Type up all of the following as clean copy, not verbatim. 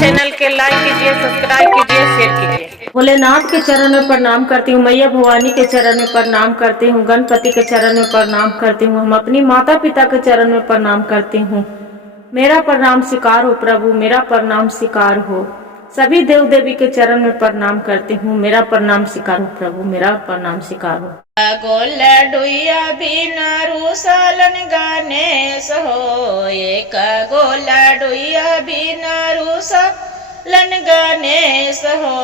Channel के लाइक कीजिए, subscribe कीजिए, शेयर कीजिए। भोलेनाथ के चरण में प्रणाम करती हूँ, मैया भवानी के चरण में प्रणाम करती हूँ, गणपति के चरण में प्रणाम करती हूँ, हम अपनी माता पिता के चरण में प्रणाम करती हूँ। मेरा प्रणाम स्वीकार हो प्रभु, मेरा प्रणाम स्वीकार हो। सभी देव देवी के चरण में प्रणाम करती हूँ, मेरा प्रणाम स्वीकार हो प्रभु, मेरा प्रणाम स्वीकार हो। गोल डुया बिन रूसालन गणेश हो, एक गोल डुया बिन रूसालन गणेश हो।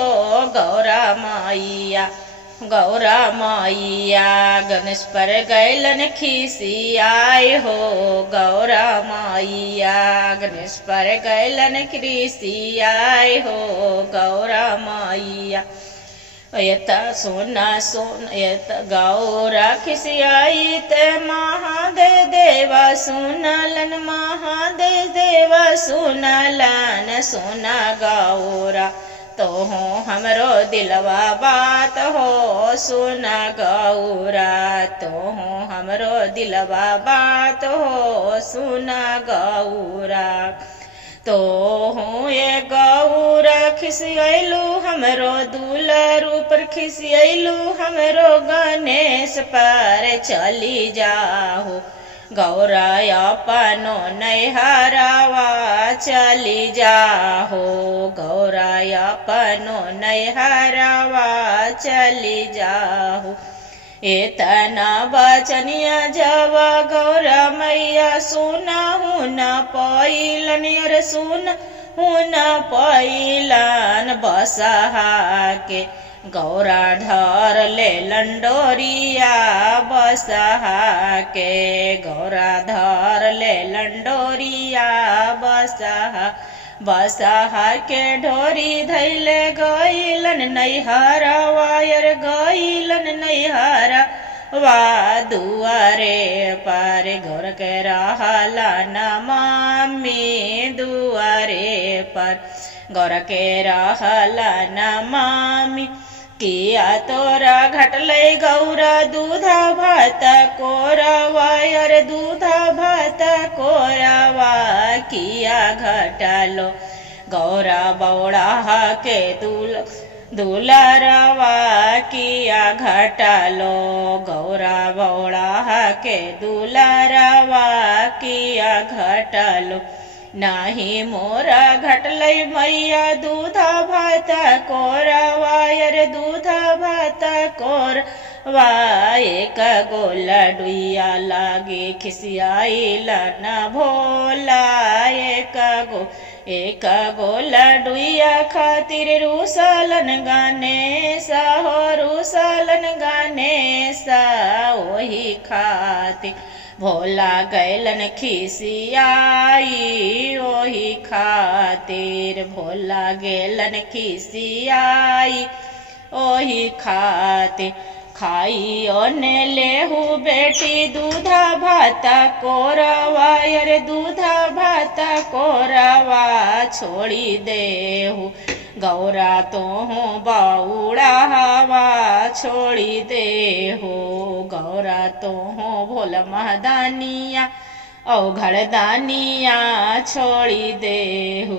गौरा मैया गणेश पर गैलन खिसियाई हो। गौरा मैया गणेश पर गैलन खिसियाई हो। गौरा मैया यत सोना यत गौरा खिसियाई ते महादेव देवा सुनलन। महादेव देवा सुनलन। सोना गौरा तो हो हमरो दिलवा बात हो। सुना गौरा तो हो हमरो दिलवा बात हो। सुना गौरा तो हूँ ये गौरा खिसियलू हमरो दुलरू पर खिसियलू हमरो गणेश पर चली जाहू। गौरा अपनो नैहरावा चली जाहो। गौरा अपनो नैहरावा चली जाहो। एतना बचनिया जब गौरा मैया सुना हूँ न पैलन। अरे सुन हूँ न पैलन। बसहा के गौरा ढर ले लंडोरिया। बसहा के गौरा धर ले लंडोरिया। बसहा के ढोरी धैले गईलन नैहरवा। यर गईलन नैहरवा दुआरे पर। गौर के रहला न मामी दुआरे पर। गौर के रहला न मामी किया तोरा घटलै गौरा दूधा भात कोरावा। यर दूधा भात कोरावा किया घटलो गौरा बौड़ा के दुलरवा किया घटलो। गौरा बौड़ा के दुलरवा किया घटलो। नाही मोरा घटलै मैया दूधा भात कोरवा। यर दूधा भात कोरवा एक गोला डुइया लागे खिसियाइला न भोला। एक गोला डुइया खातिर रूसलन गणेशा हो। रूसलन गणेशा ओही खातिर भोला गैलन खिसियाई। ओही खातिर भोला गैलन खिसियाई। ओही खातिर खाई ओने लेहू बेटी दूधा भात कोरवा। यर दूधा भात कोरवा छोड़ी देहू गौरा तो हूँ बाउड़ा हवा छोड़ी देहू। गौरा तो हूँ भोल महदानिया औघड़दानिया छोड़ी देहू।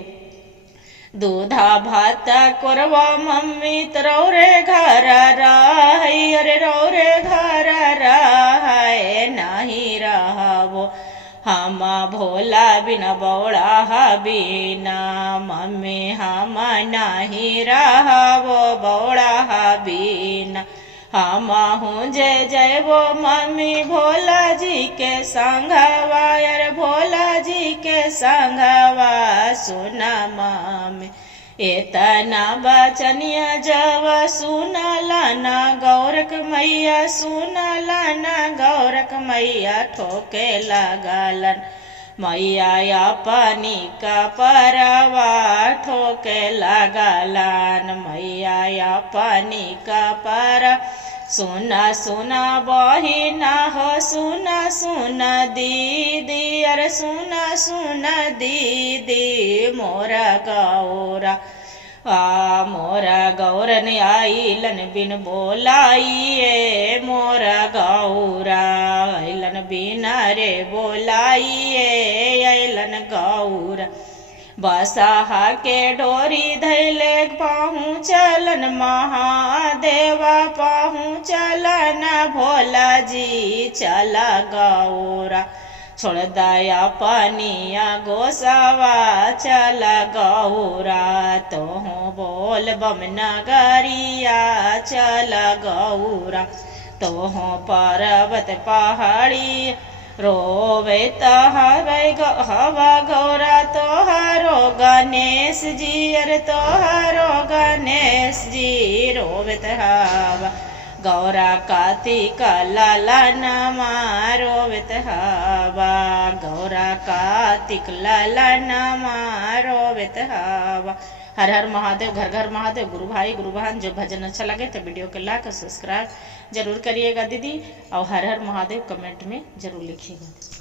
दूधा भात कोरवा मम्मी तरौरे घर रही। अरे रौरे घर रहे नहीं रहबो हम भोला बिना बौड़ा बिना। मम्मी हम नहीं रहबो बौड़ा बिना। हम हूँ जय जय वो मम्मी भोला जी के संघवा। यार भोला जी के संघवा सुना मम्मी एतना बचनिया जब सुनला न गौरक मैया। सुनला न गौरक मैया ठोके लगलन मैया अपनी का परवा ठोके लगलन मैया अपनी का पर। सुना सुना बहिना हो सुना सुना दीदी। अरे सुना सुना दीदी मोरा गौरा मोरा गौरन आइलन बिन बोलाइए। मोरा गौरा आइलन बिन रे बोलाइए। आइलन गौरा बसाहा के डोरी धैले पहुँचलन महादेवा पहुँचलन भोला जी चला गौरा छोड़ दया पनिया गोसावा चला गौरा तोहू बोल बम नगरिया चला गौरा तोहू पर्वत पहाड़ी रोवे हवा गौरा तोहारो गणेश जी अरे तोहारो गणेश जी रोवे हवा गौरा कार्तिक ललनमा रोवित हवा गौरा कार्तिक ललनमा रोवित हवा। हर हर महादेव, घर घर महादेव। गुरु भाई गुरु बहन, जो भजन अच्छा लगे तो वीडियो को लाइक और सब्सक्राइब जरूर करिएगा दीदी, और हर हर महादेव कमेंट में जरूर लिखिएगा।